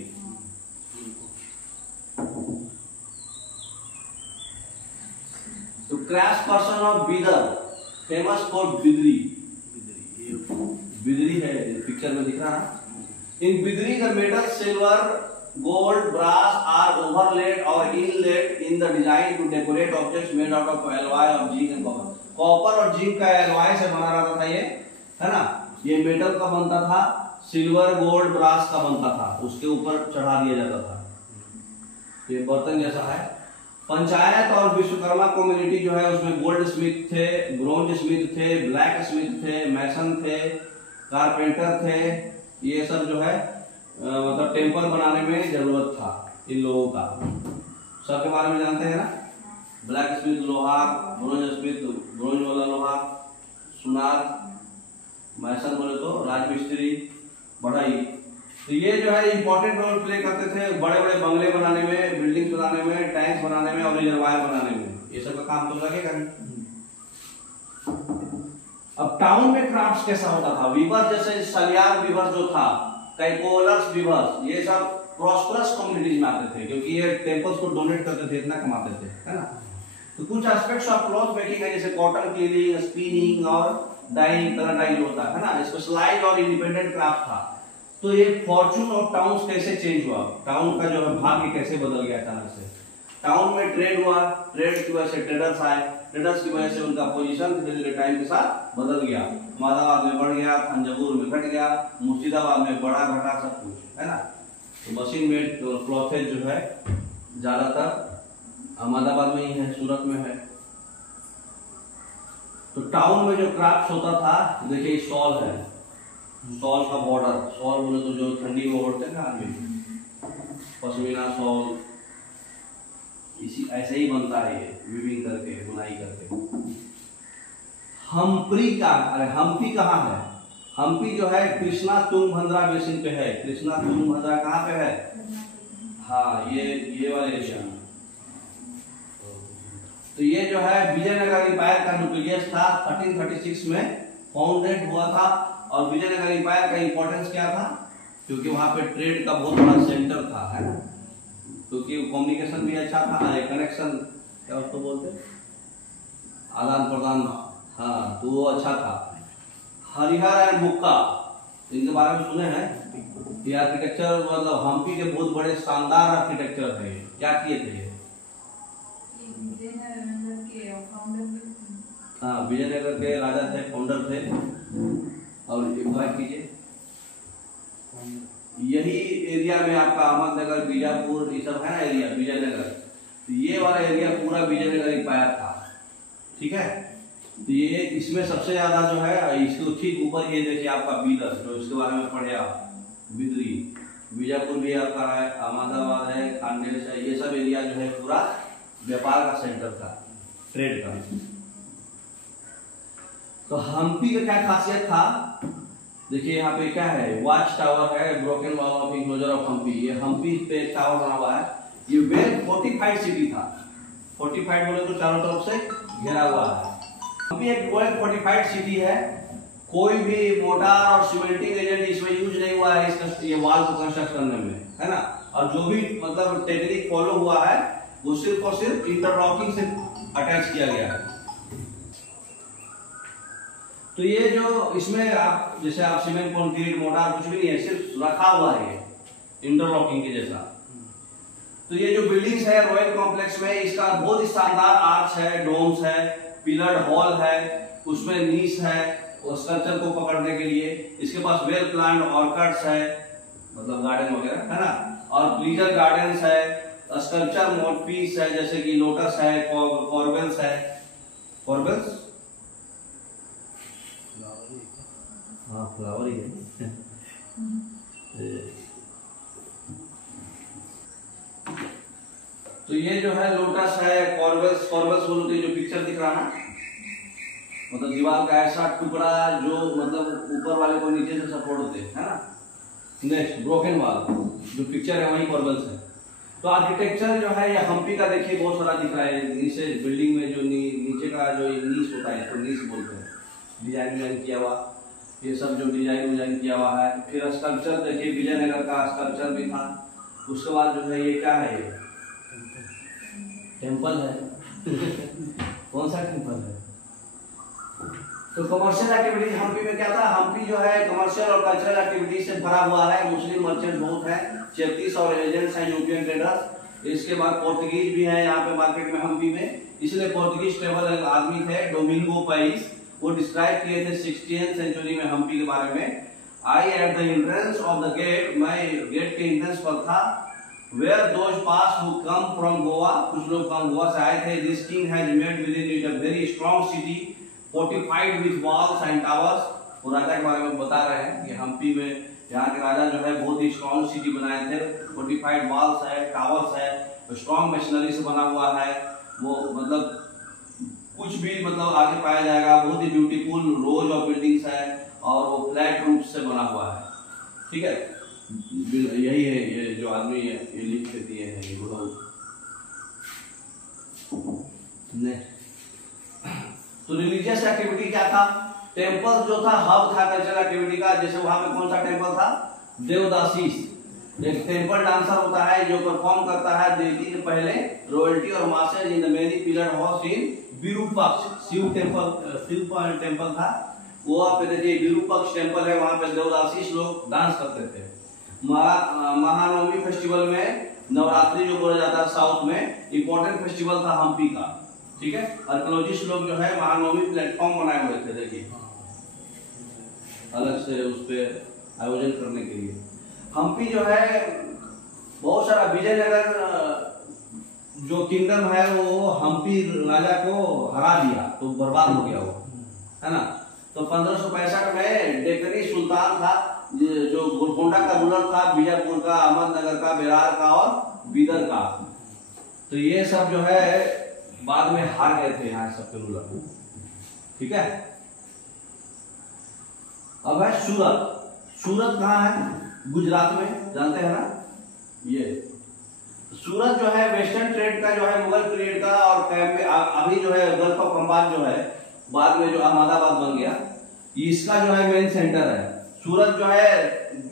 तो craft person of Bidar, famous for Bidri है, पिक्चर में दिख रहा है। In Bidri the metal, silver, gold, brass are overlaid और inlaid in the design to decorate objects made out of alloy of zinc and copper. Copper और जिंक का alloy से बना रहता था ये, है ना। ये मेटल का बनता था, सिल्वर, गोल्ड, ब्रास का बनता था, उसके ऊपर चढ़ा दिया जाता था। ये बर्तन जैसा है। पंचायत और विश्वकर्मा कम्युनिटी जो है उसमें गोल्ड स्मिथ थे, ब्रोंज स्मिथ थे, ब्लैक स्मिथ थे, मैसन थे, कारपेंटर थे। ये सब जो है मतलब टेम्पल बनाने में जरूरत था इन लोगों का। सबके बारे में जानते हैं ना। ब्लैक स्मिथ लोहार, ब्रोंज स्मिथ ब्रोंज वाला लोहार, सुनार, मैसन बोले तो राजमिस्त्री, बढ़ई। तो ये जो है इंपॉर्टेंट रोल प्ले करते थे बड़े बड़े बंगले बनाने में, बिल्डिंग्स बनाने में, टैंक्स बनाने में और रिजर्वायर बनाने में। ये सब का काम तो लगेगा नहीं। अब टाउन में क्राफ्ट्स कैसा होता था? वीवर जैसे सलियार वीवर जो था, कैकोलर्स वीवर, ये सब प्रॉस्परस कम्युनिटीज में आते थे क्योंकि ये टेम्पल्स को डोनेट करते थे, इतना कमाते थे, है ना। तो कुछ एस्पेक्ट्स ऑफ क्लॉथ मेकिंग है, जैसे कॉटन क्लीनिंग, स्पिनिंग और डाइंग, कलर डाइंग होता है ना, स्पेशलाइज्ड और इंडिपेंडेंट क्राफ्ट था। तो ये फॉर्चून ऑफ टाउन्स कैसे चेंज हुआ? टाउन का जो है भाग्य कैसे बदल गया अचानक से? टाउन में ट्रेड हुआ, ट्रेड की वजह से ट्रेडर्स आए, ट्रेडर्स की वजह से उनका पोजीशन धीरे धीरे टाइम के साथ बदल गया। अहमदाबाद में बढ़ गया, थंजावुर में घट गया, मुर्शिदाबाद में बढ़ा घटा सब कुछ, है ना। तो मशीन मेड क्लॉथेज जो है ज्यादातर अहमदाबाद में ही है, सूरत में है। तो टाउन में जो क्राफ्ट होता था, देखिए शॉल है, शॉल का बॉर्डर, शॉल बोले तो जो ठंडी में ओढ़ते हैं ना आदमी, पश्मीना शॉल, इसी ऐसे ही बनता है ये, वीविंग करके, बुनाई करके। हम्पी का, अरे हम्पी कहाँ है? हम्पी जो है कृष्णा तुंगभद्रा बेसिन पे है। कृष्णा तुंगभद्रा कहाँ पे है? हाँ, ये वाले एरिया। तो ये जो है विजयनगर एम्पायर का न्यूक्लियस था, 1336 में फाउंडेड हुआ था। और विजयनगर एम्पायर का इंपॉर्टेंस क्या था? क्योंकि वहां पे ट्रेड का बहुत बड़ा सेंटर था, है ना, क्योंकि कम्युनिकेशन भी अच्छा था, कनेक्शन क्या उसको बोलते, आदान प्रदान, हाँ, तो वो अच्छा था। हरिहर एंड बुक्का, इनके बारे में सुने हैं? ये आर्किटेक्चर मतलब हम्पी के बहुत बड़े शानदार आर्किटेक्चर थे। क्या किए थे? हाँ, विजयनगर के राजा थे, फाउंडर थे। और बात कीजिए, यही एरिया में आपका अहमदनगर, बीजापुर, ये सब है ना एरिया, विजयनगर, तो ये वाला एरिया पूरा विजयनगर एम्पायर था, ठीक है। तो ये इसमें सबसे ज्यादा जो है, इसके ठीक ऊपर ये देखिए आपका बीदर, जो इसके बारे में पढ़े आप, बिदरी, बीजापुर भी आपका है, अहमदाबाद है, खानदेश है, ये सब एरिया जो है पूरा व्यापार का सेंटर था, ट्रेड का। तो हम्पी का क्या खासियत था? देखिए यहाँ पे क्या है, वॉच टावर है, broken wall of enclosure of Hampi. ये हम्पी पे टावर बना हुआ है। ये वेल फोर्टिफाइड सिटी था। फोर्टिफाइड बोले तो चारों तरफ से घेरा हुआ है। हम्पी एक वेल फोर्टिफाइड सिटी है। कोई भी मोटार और सीमेंटिंग एजेंट इसमें यूज नहीं हुआ है इसका, ये वॉल को कंस्ट्रक्ट करने में, है ना। और जो भी मतलब टेक्निक फॉलो हुआ है वो सिर्फ और सिर्फ इंटरलॉकिंग से अटैच किया गया है। तो ये जो इसमें आप जैसे आप सीमेंट, कंक्रीट, मोटार कुछ भी नहीं है, सिर्फ रखा हुआ है इंटरलॉकिंग के जैसा। तो ये जो बिल्डिंग्स है रॉयल कॉम्प्लेक्स में, इसका बहुत ही शानदार आर्च है, डोम्स है, पिलर्ड हॉल है, उसमें नीस है स्ट्रक्चर को पकड़ने के लिए। इसके पास वेल प्लान्ड ऑर्किड्स है, मतलब गार्डन वगैरह, है ना। और प्लीजर गार्डन्स है, स्कल्पचर मोटपीस है, जैसे कि लोटस है, कॉर्बेल्स है, कॉर्बेल्स, हाँ फ्लावर ही है। तो ये जो है लोटस है, कॉर्बेल्स, कॉर्बेल्स बोलते हैं जो पिक्चर दिख रहा ना, मतलब दीवार का ऐसा टुकड़ा जो मतलब ऊपर वाले को नीचे से सपोर्ट होते हैं, है ना। नेक्स्ट ब्रोकन वॉल, जो पिक्चर है वही कॉर्बेल्स है। तो आर्किटेक्चर जो है ये हम्पी का देखिए बहुत सारा दिख रहा है। नीचे बिल्डिंग में जो नीचे का जो नीस होता है, इसको नीस बोलते हैं, डिजाइन किया हुआ, ये सब जो डिजाइन किया हुआ है। फिर स्कल्पचर देखिए, विजयनगर का स्कल्पचर भी था। उसके बाद जो है ये क्या है, ये टेम्पल है। कौन सा टेम्पल है? तो कमर्शियल एक्टिविटीज हम्पी में क्या था? हम्पी जो है कमर्शियल और कल्चरल एक्टिविटीज से भरा हुआ है। मुस्लिम मर्चेंट बहुत है, 36 और एजेंट्स हैं, यूरोपियन ट्रेडर्स। इसके बाद पोर्तुगीज भी हैं यहाँ पे मार्केट में हम्पी में, इसलिए पोर्तुगीज ट्रेवल आदमी थे, डोमिंगो पाइस, वो डिस्क्राइब किए थे 16th सेंचुरी में हम्पी के बारे में। I at the entrance of the gate, मैं गेट के एंट्रेंस पर था। Where those pass who come from Goa, कुछ लोग कम गोवा से आए थे। This king has made within it a very strong city fortified with walls and towers. वो राजा के बारे में बता रहे हैं कि हम्पी में यहाँ के राजा जो है बहुत ही स्ट्रांग सिटी बनाए थे। फोर्टिफाइड वॉल्स है, टावर्स है, स्ट्रांग मशीनरी से बना हुआ है। वो मतलब कुछ भी मतलब आगे पाया जाएगा। बहुत ही ब्यूटीफुल रोज ऑफ बिल्डिंग्स है और वो फ्लैट रूफ से बना हुआ है, ठीक है। यही है ये जो आदमी ये लिख के दिए हैं, ये तो रिलीजियस एक्टिविटी क्या था? टेम्पल जो था हब था कल्चरल एक्टिविटी का। जैसे वहां पे कौन सा टेम्पल था? देवदासीस, एक टेम्पल डांसर होता है जो परफॉर्म करता है देवी के पहले रॉयल्टी और masses in the many pillar house in Virupaksha. Shiva temple था वो। आप देखिए विरूपाक्ष टेम्पल है, वहां पे देवदासीस लोग डांस करते थे। महानवमी फेस्टिवल में, नवरात्रि जो बोला जाता है साउथ में, इंपॉर्टेंट फेस्टिवल था हम्पी का। ठीक है। आर्कियोलॉजिस्ट लोग जो है महानवमी प्लेटफॉर्म बनाए हुए थे, देखिए अलग से उस पर आयोजन करने के लिए। हम्पी जो है बहुत सारा, विजयनगर जो किंगडम है वो हम्पी राजा को हरा दिया तो बर्बाद हो गया वो, है ना। तो 1565 में डेक्कनी सुल्तान था जो गोलकोंडा का रूलर था, बीजापुर का, अहमदनगर का, बेरार का और बीदर का। तो ये सब जो है बाद में हार गए थे यहाँ सबके रूलर, ठीक है। अब है सूरत। सूरत कहाँ है? गुजरात में, जानते हैं ना। ये सूरत जो है वेस्टर्न ट्रेड का जो है, मुगल पीरियड का, और अभी जो है गल्फ ऑफ अंबार जो है बाद में जो अहमदाबाद बन गया, इसका जो है मेन सेंटर है। सूरत जो है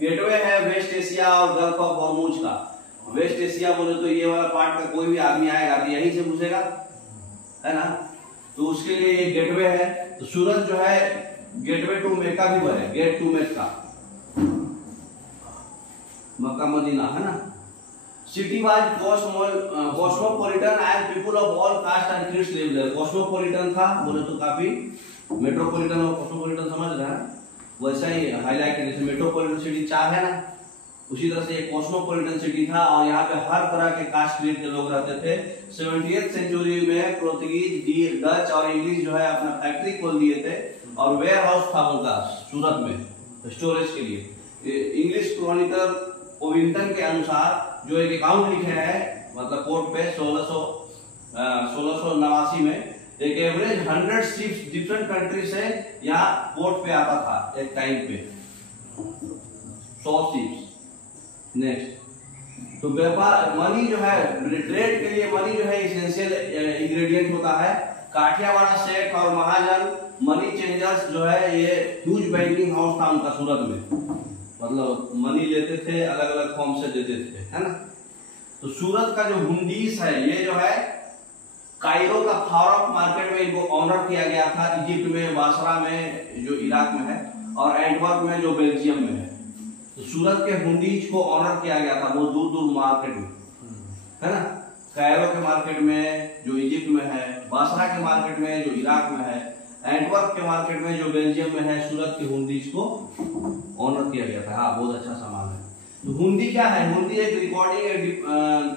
गेटवे है वेस्ट एशिया और गल्फ ऑफ हॉर्मुज का। वेस्ट एशिया बोले तो ये वाला पार्ट का कोई भी आदमी आएगा तो यहीं से घुसेगा, है ना। तो उसके लिए ये गेटवे है। तो सूरत जो है गेटवे टू मेक्का भी है, गेट टू मेक्का, मक्का मदीना, है ना। City was cosmopolitan and people of all caste and creeds live there. Cosmopolitan था बोले तो काफी, मेट्रोपॉलिटन और कॉस्मोपॉलिटन समझ रहे हैं, वैसा ही हाईलाइट है। जैसे मेट्रोपॉलिटन सिटी 4 है ना, उसी तरह से एक कॉस्मोपॉलिटन सिटी था और यहाँ पे हर तरह के कास्ट क्रीड के लोग रहते थे। 70th सेंचुरी में पोर्तुगीज, डच और इंग्लिश जो है अपना फैक्ट्री खोल दिए थे और वेयर हाउस था उनका सूरत में स्टोरेज के लिए। इंग्लिश क्रॉनिकल ओविंटन के अनुसार जो एक अकाउंट लिखे हैं, मतलब पोर्ट पे 1689 में एक एवरेज 100 शिप्स डिफरेंट कंट्री से यहाँ पोर्ट पे आता था एक टाइम पे, 100 शिप्स। नेक्स्ट, तो व्यापार, मनी जो है ट्रेड के लिए मनी जो है इसेंशियल इंग्रेडिएंट होता है। काठियावाड़ सेठ और महाजन मनी चेंजर्स जो है ये ह्यूज बैंकिंग हाउस था उनका सूरत में, मतलब मनी लेते थे अलग अलग फॉर्म से देते थे, है ना। तो सूरत का जो हुंडीस है ये जो है कायरो का फारूक मार्केट में इनको ऑनर किया गया था, इजिप्ट में, बासरा में जो इराक में है, और एंटवर्प में जो बेल्जियम में है। तो सूरत के हुंडीज को ऑनर किया गया था, वो दूर दूर मार्केट में, है ना। कायरो के मार्केट में जो इजिप्ट में है, बासरा के मार्केट में जो इराक में है, एंटवर्प के मार्केट में जो बेल्जियम में है, सूरत के हुंडीज को ऑनर किया गया था। हाँ, बहुत अच्छा सामान है। तो हुंडी क्या है? हुंडी एक रिकॉर्डिंग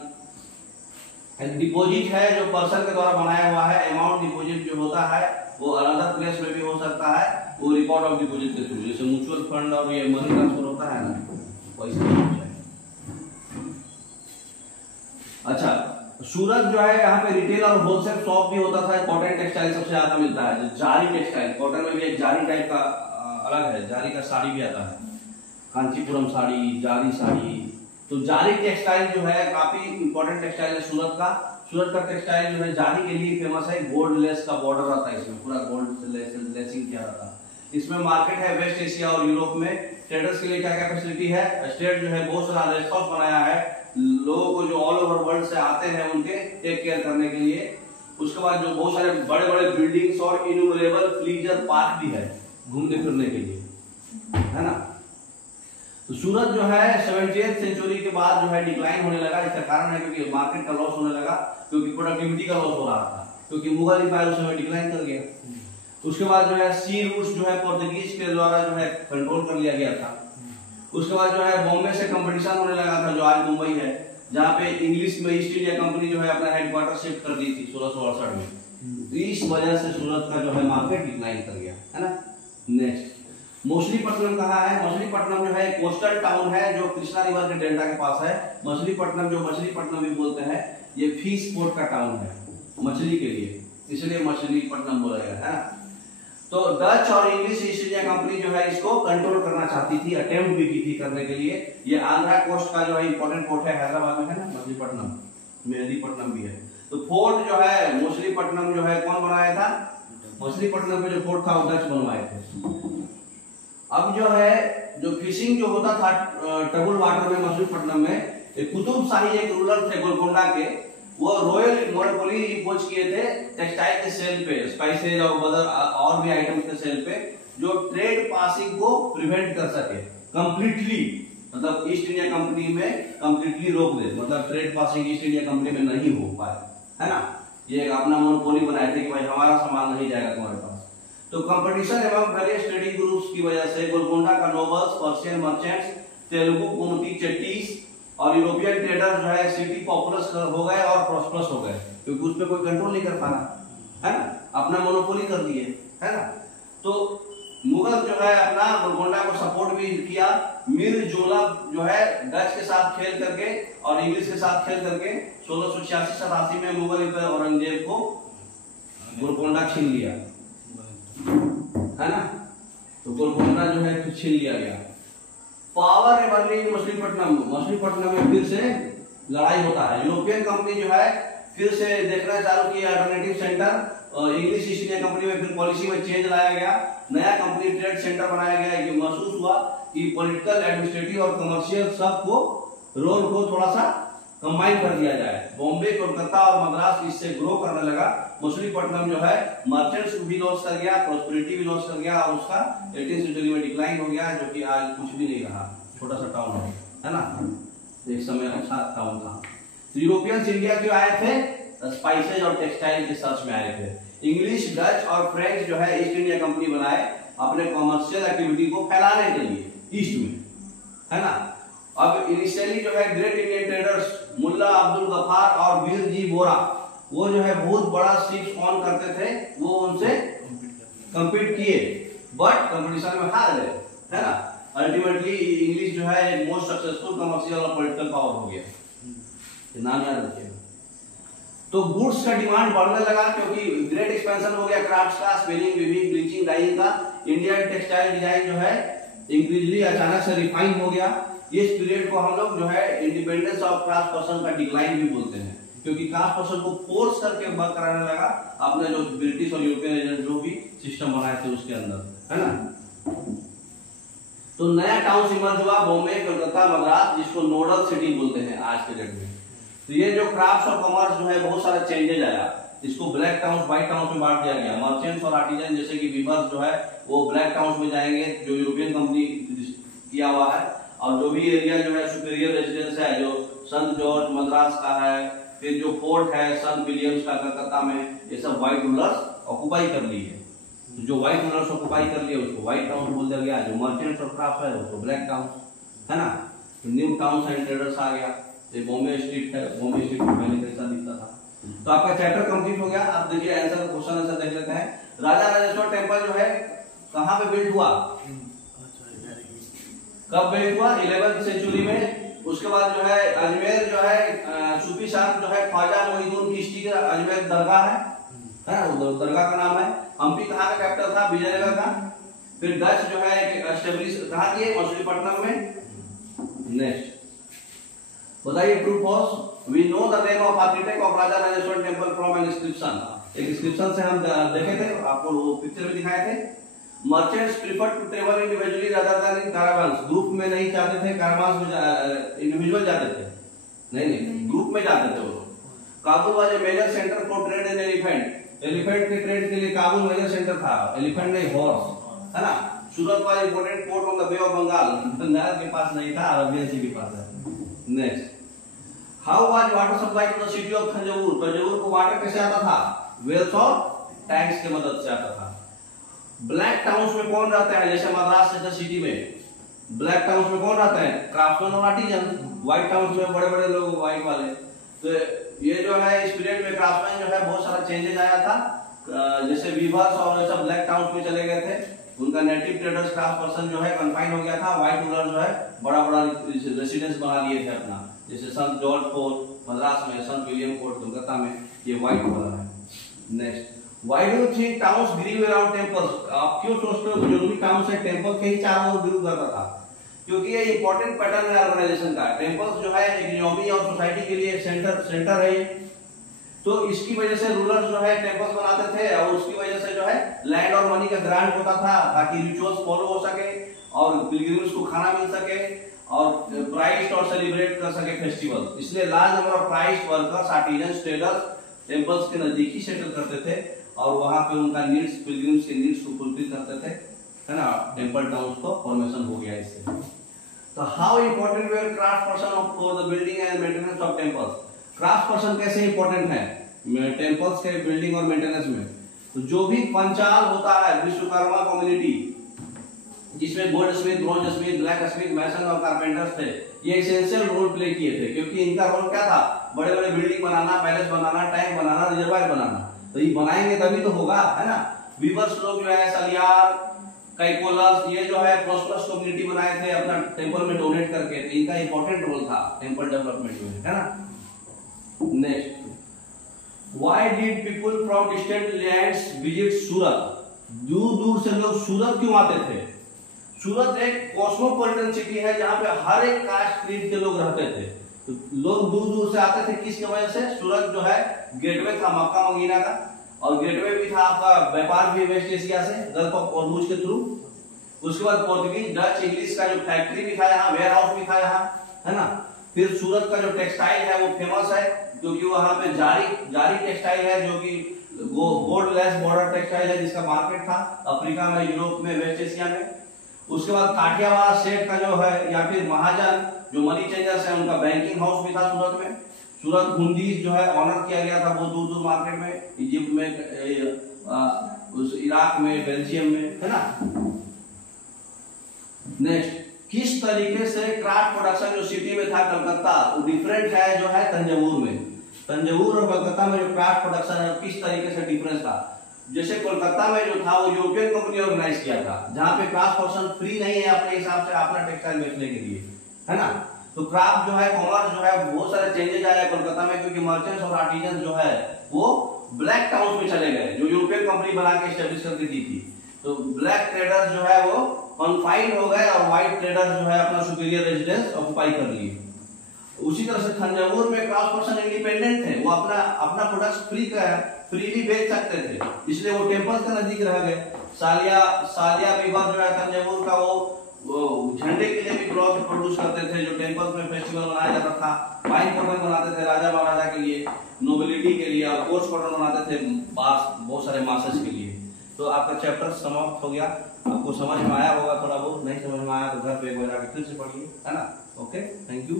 डिपॉजिट है जो पर्सन के द्वारा बनाया हुआ है। अमाउंट डिपॉजिट जो होता है वो अलग प्लेस में भी हो सकता है, वो रिकॉर्ड ऑफ डिपॉजिट के थ्रू, जैसे म्यूचुअल फंड और ये मनी ट्रांसफर होता है ना, वैसे। अच्छा, सूरत जो है यहाँ पे रिटेल और होलसेल शॉप भी होता था। कॉटन टेक्सटाइल सबसे ज्यादा मिलता है, जारी टेक्सटाइल, कॉटन में भी एक जारी टाइप का अलग है, जारी का साड़ी भी आता है, कांचीपुरम साड़ी, जारी साड़ी। तो जारी टेक्सटाइल जो है काफी इंपॉर्टेंट टेक्सटाइल है सूरत का। सूरत का टेक्सटाइल जो है जारी के लिए फेमस है। गोल्ड लेस का बॉर्डर रहता है, इसमें पूरा गोल्ड से लेसिंग किया रहता है। इसमें मार्केट है वेस्ट एशिया और यूरोप में। ट्रेडर्स के लिए क्या क्या फैसिलिटी है? स्टेट जो है बहुत सारा रेस्ट हाउस बनाया है, लोगों को जो ऑल ओवर वर्ल्ड से आते हैं उनके टेक केयर करने के लिए। उसके बाद जो बहुत सारे बड़े बड़े बिल्डिंग्स और इन्यूमरेबल प्लीजर पार्क भी है घूमने फिरने के लिए, है ना। तो सूरत जो है 70th सेंचुरी के बाद जो है डिक्लाइन होने लगा। इसका कारण है क्योंकि मार्केट का लॉस होने लगा, क्योंकि प्रोडक्टिविटी का लॉस हो रहा था, क्योंकि मुगल एम्पायर उस समय डिक्लाइन कर गया। उसके बाद जो है सी रूट्स जो है पोर्तुगीज के द्वारा जो है कंट्रोल कर लिया गया था। उसके बाद जो है बॉम्बे से कंपटीशन होने लगा था, जो आज मुंबई है, जहाँ पे इंग्लिश में ईस्ट इंडिया कंपनी जो है अपना हेडक्वार्टर शिफ्ट कर दी थी 1668 में। इस वजह से सूरत का जो है मार्केट डिक्लाइन कर गया, है ना। नेक्स्ट, मछलीपट्टनम कहाँ है? मछलीपट्टनम जो है कोस्टल टाउन है जो कृष्णा रिवर के डेल्टा के पास है। मछलीपट्टनम जो मछलीपट्टनम भी बोलते हैं, ये फिश पोर्ट का टाउन है मछली के लिए, इसलिए मछलीपट्टनम बोला गया है ना। तो डच और इंग्लिश ईस्ट इंडिया कंपनी जो है इसको कंट्रोल करना चाहती थी, अटेम्प्ट भी की थी करने के लिए। ये आंध्रा कोस्ट का जो है इंपॉर्टेंट पोर्ट है, हैदराबाद में है ना, मछलीपट्टनम, मेहदीपट्टनम भी है। तो फोर्ट जो है मछलीपट्टनम जो है कौन बनाया था? मछलीपट्टनम पे जो फोर्ट था वो डच बनवाए थे। अब जो है जो फिशिंग जो होता था टबुल वाटर में मछलीपट्टनम में, कुतुब शाही एक रूलर थे गोलकोंडा के, वो रॉयल मोनोपोली इम्पोज किए थे टेक्सटाइल के सेल पे, स्पाइसेज और भी आइटम्स के सेल पे, जो ट्रेड पासिंग को प्रिवेंट कर सके कंप्लीटली। मतलब ईस्ट इंडिया कंपनी में कंप्लीटली रोक दे, मतलब trade passing east India company में नहीं हो पाए, है ना। ये एक अपना मोनोपोली बनाए थे कि भाई हमारा सामान नहीं जाएगा तुम्हारे पास। तो कंपटीशन एवं वेरियस ट्रेडिंग ग्रुप्स की वजह से गोलकोंडा का नोबल्स, पर्शियन मर्चेंट्स, तेलुगु कुमती चेट्टीज और यूरोपियन ट्रेडर जो है सिटी पॉपुलस हो गए और प्रॉस्परस हो गए, क्योंकि उस पर कोई कंट्रोल नहीं कर पा रहा है ना, अपना मोनोपोली कर दिए, है ना। तो मुगल जो है अपना गोलकोंडा को सपोर्ट भी किया। मीर जोलब जो है डच के साथ खेल करके और इंग्लिश के साथ खेल करके 1686-87 में मुगल एम्पायर औरंगजेब को गोलकोंडा छीन लिया, है ना। तो गोलकोंडा जो है तो छीन लिया गया। पावर एवरली मछलीपट्टनम में फिर से लड़ाई होता है। यूरोपियन कंपनी जो है फिर से देखना चालू किया alternative centre, English east India company में फिर पॉलिसी में चेंज लाया गया, नया कंपनी ट्रेड सेंटर बनाया गया। ये महसूस हुआ कि पॉलिटिकल, एडमिनिस्ट्रेटिव और कमर्शियल सबको रोल को थोड़ा सा कंबाइन कर दिया जाए। बॉम्बे, कोलकाता और मद्रास इससे ग्रो करने लगा। मछलीपट्टनम जो है मर्चेंट्स भी लॉस कर गया, प्रॉस्पेरिटी भी लॉस कर गया और उसका 18वीं सेंचुरी में डिक्लाइन हो गया, जो कि आज कुछ भी नहीं रहा, छोटा सा टाउन है ना। एक समय अच्छा टाउन था। यूरोपियंस इंडिया क्यों आए थे? स्पाइसेज और टेक्सटाइल के सर्च में आए थे। इंग्लिश, डच और फ्रेंच जो है ईस्ट इंडिया कंपनी बनाए अपने कॉमर्शियल एक्टिविटी को फैलाने के लिए ईस्ट में, है ना। अब इनिशियली जो है ग्रेट इंडियन ट्रेडर्स मुल्ला अब्दुल गफार और वीर जी बोरा, वो जो है बहुत बड़ा शिप्स ऑन करते थे, वो उनसे कंपीट किए बट कंपटीशन में हार गए, है ना। अल्टीमेटली इंग्लिश जो है एक मोस्ट सक्सेसफुल कमर्शियल और पॉलिटिकल पावर हो गया, नाम याद रखिएगा। तो गुड्स का डिमांड बढ़ने लगा क्योंकि ग्रेट एक्सपेंशन हो गया क्राफ्ट्स का, स्पिनिंग, वीविंग, ब्लीचिंग, डाइंग का। इंडियन टेक्सटाइल डिजाइन जो है इंक्रीजली अचानक से रिफाइन हो गया। इस पीरियड को हम लोग जो है इंडिपेंडेंस ऑफ क्राफ्ट पर्सन का डिक्लाइन भी बोलते हैं, क्योंकि क्राफ्ट पर्सन को फोर्स करके वर्क कराने लगा अपने जो ब्रिटिश और यूरोपियन एजेंट जो भी सिस्टम बनाए थे उसके अंदर, है ना। तो नया टाउन इमर्ज हुआ, बॉम्बे, कोलकाता, मद्रास, जिसको नोडल सिटी बोलते हैं आज के डेट में। तो ये जो क्राफ्ट और कॉमर्स जो है बहुत सारा चेंजेज आया। इसको ब्लैक टाउन, व्हाइट टाउन में बांट दिया गया। मर्चेंट्स और आर्टिजन जैसे कि वीवर्स जो है वो ब्लैक टाउन में जाएंगे, जो यूरोपियन कंपनी किया हुआ है, और जो भी एरिया जो है सुपीरियर रेजिडेंस है जो संत जॉर्ज मद्रास का है, फिर जो फोर्ट है संत विलियम्स का कलकत्ता में, ये सब व्हाइट रूलर्स ऑक्युपाई कर ली है। तो जो व्हाइट रूलर्स ऑक्युपाई कर लिए उसको व्हाइट टाउन बोल दिया गया, जो मर्चेंट्स और क्राफ्ट है उसको ब्लैक टाउन, है ना। तो न्यू टाउन एंड ट्रेडर्स आ गया। ये बॉम्बे स्ट्रीट है, बॉम्बे स्ट्रीट में पहले कैसा दिखता था। तो आपका चैप्टर कंप्लीट हो गया। आप देखिए आंसर, क्वेश्चन आंसर देख लेते हैं। राजा राजेश्वर टेम्पल जो है कहाँ पे बिल्ड हुआ, कब बिल्ड हुआ? 11वीं सेंचुरी में। उसके बाद जो है अजमेर जो है सूफी साहब जो है ख्वाजा मोइनुद्दीन चिश्ती का अजमेर दरगाह है, वो दरगाह का नाम है। हम्पी कहाँ का कैपिटल था? विजयनगर का। फिर डच जो है एस्टेब्लिश कहाँ किए? मछलीपट्टनम में। नेक्स्ट बताइए true false. We know the name of architect of Raja Rajeshwar temple from an inscription. एक इंस्क्रिप्शन से हम देखे थे, आपको वो पिक्चर में दिखाए थे। Merchants prefer to travel individually rather than in caravans. Group में नहीं जाते थे, कैरावान्स में इंडिविजुअल जाते थे, नहीं ग्रुप में जाते थे वो लोग। Kabul was a major centre for trade in elephant. Elephant के ट्रेड के लिए काबुल मेजर सेंटर था, एलिफेंट नहीं हॉर्स, है ना। Surat was important port on the bay of Bengal. Bengal के पास नहीं था, अरबियन सी के पास है। Next, how was water supply to the city of Thanjavur. Thanjavur को वाटर कैसे आता था? वेल्स और टैंक्स के मदद से आता था। ब्लैक टाउन्स में कौन रहता है? जैसे मद्रास जैसे सिटी में ब्लैक टाउन्स में कौन रहता है? क्राफ्टमैन और आर्टिजन। व्हाइट टाउन्स में बड़े बड़े लोग, व्हाइट वाले। तो ये जो है इस पीरियड में क्राफ्टमैन जो है बहुत सारा चेंजेस आया था। जैसे वीवर्स और सब ब्लैक टाउन्स में चले गए थे, उनका नेटिव ट्रेडर्स क्राफ्ट पर्सन जो है कंफाइन हो गया था। व्हाइट रूलर जो है बड़ा बड़ा रेसिडेंस बना लिए थे अपना, जैसे संत जॉर्ज फोर्ट मद्रास में, संत विलियम फोर्ट कोलकाता में, ये व्हाइट रूलर है। Next, Why do you think towns grew around temples? आप क्यों सोचते हो जो भी टाउन से टेम्पल के ही चारों ओर ग्रू करता था? क्योंकि ये इंपॉर्टेंट पैटर्न है ऑर्गेनाइजेशन का। टेम्पल्स जो है इकोनॉमी और सोसाइटी के लिए सेंटर है। तो इसकी वजह से रूलर्स जो है टेम्पल्स बनाते थे, और उसकी वजह से जो है लैंड और मनी का ग्रांट होता था ताकि रिचुअल्स फॉलो हो सके और पिलग्रिम्स को खाना मिल सके और प्राइस्ड और सेलिब्रेट कर सके फेस्टिवल। इसलिए large number of priced workers, artisan, traders temples के नजदीक ही सेटल करते थे और वहां पे उनका नीड्स, पिलग्रिम्स के नीड्स को फुलफिल करते थे, है ना। टेम्पल टाउन्स को फॉर्मेशन हो गया इससे। तो how important were craft person for the building and maintenance of temples. Craft person कैसे इंपॉर्टेंट है? टेम्पल्स के बिल्डिंग और मेंटेनेंस में। तो जो भी पंचाल होता है विश्वकर्मा कम्युनिटी, जिसमें goldsmith, bronze smith, blacksmith, mason और कारपेंटर्स थे, ये एसेंशियल रोल प्ले किए थे, क्योंकि इनका रोल क्या था, बड़े बड़े बिल्डिंग बनाना, पैलेस बनाना, टैंक बनाना, रिजर्वायर बनाना। तो ये बनाएंगे तभी तो होगा, है ना। वीवर्स लोग जो है सलियार, कैकोलस, ये जो है प्रोस्परस कम्युनिटी बनाए थे अपना टेंपल में डोनेट करके, तो इनका इंपॉर्टेंट रोल था टेंपल डेवलपमेंट में, है ना। Next, why did people from distant lands visit Surat? दूर दूर से लोग सूरत क्यों आते थे? सूरत एक कॉस्मोपॉलिटन सिटी है जहां पे हर एक कास्ट क्रीड के लोग रहते थे। तो लोग दूर दूर से आते थे, किसकी वजह से? सूरत जो है गेटवे था मक्का मदीना का, और गेटवे भी था आपका व्यापार भी वेस्ट एशिया से गल्फ ऑफ हॉर्मुज के थ्रू। उसके बाद पोर्तुगीज, डच, इंग्लिश का जो फैक्ट्री भी था यहाँ, वेयर हाउस भी था यहाँ, है ना। फिर सूरत का जो टेक्सटाइल है वो फेमस है, क्योंकि वहां पे जारी टेक्सटाइल है, जो कि गोल्ड लेस बॉर्डर टेक्सटाइल है, जिसका मार्केट था अफ्रीका में, यूरोप में, वेस्ट एशिया में। उसके बाद काठियावाड़ सेठ का जो है, या फिर महाजन जो मनी चेंजर्स है, उनका बैंकिंग हाउस भी था सूरत में। सूरत हुंडीज जो है ऑनर किया गया था बहुत दूर दूर मार्केट में, इजिप्ट में, उस इराक में, बेल्जियम में, है ना। नेक्स्ट, किस तरीके से क्राफ्ट प्रोडक्शन जो सिटी में था कलकत्ता, वो डिफरेंट है जो है तंजावुर में। तंजावुर और कलकत्ता में जो क्राफ्ट प्रोडक्शन है किस तरीके से डिफरेंस था? जैसे कोलकाता में जो था वो यूरोपियन कंपनी ऑर्गेनाइज किया था, जहां पे क्राफ्ट पर्सन फ्री नहीं है अपने हिसाब से अपना टेक्सटाइल बेचने के लिए, है ना। तो क्राफ्ट जो है, कॉमर्स जो है, बहुत सारे चेंजेस आए कोलकाता में, क्योंकि मर्चेंट्स और आर्टिजन जो है वो ब्लैक टाउन में चले गए, जो यूरोपियन कंपनी बना के एस्टेब्लिश करके दी थी। तो ब्लैक ट्रेडर्स जो है वो कन्फाइंड हो गए, और व्हाइट ट्रेडर्स जो है अपना सुपीरियर रेजिडेंस ऑक्युपाई कर लिए। उसी तरह से तंजावुर में क्राफ्ट पर्सन इंडिपेंडेंट थे, वो अपना प्रोडक्ट्स फ्रीली बेच सकते थे, इसलिए वो टेम्पल्स के नजदीक रह गए। सालिया विवाह जो है तंजावुर का, वो झंडे के लिए भी क्लॉथ प्रोड्यूस करते थे, जो टेम्पल्स में फेस्टिवल मनाया जाता था। वाइन कॉटन बनाते थे राजा महाराजा के लिए, नोबिलिटी के लिए, और कोर्स कॉटन बनाते थे बहुत सारे मासेस के लिए। तो आपका चैप्टर समाप्त हो गया। आपको समझ में आया होगा, थोड़ा बहुत नहीं समझ में आया तो घर पे एक बार आके फिर से पढ़िए, है ना। Okay, thank you.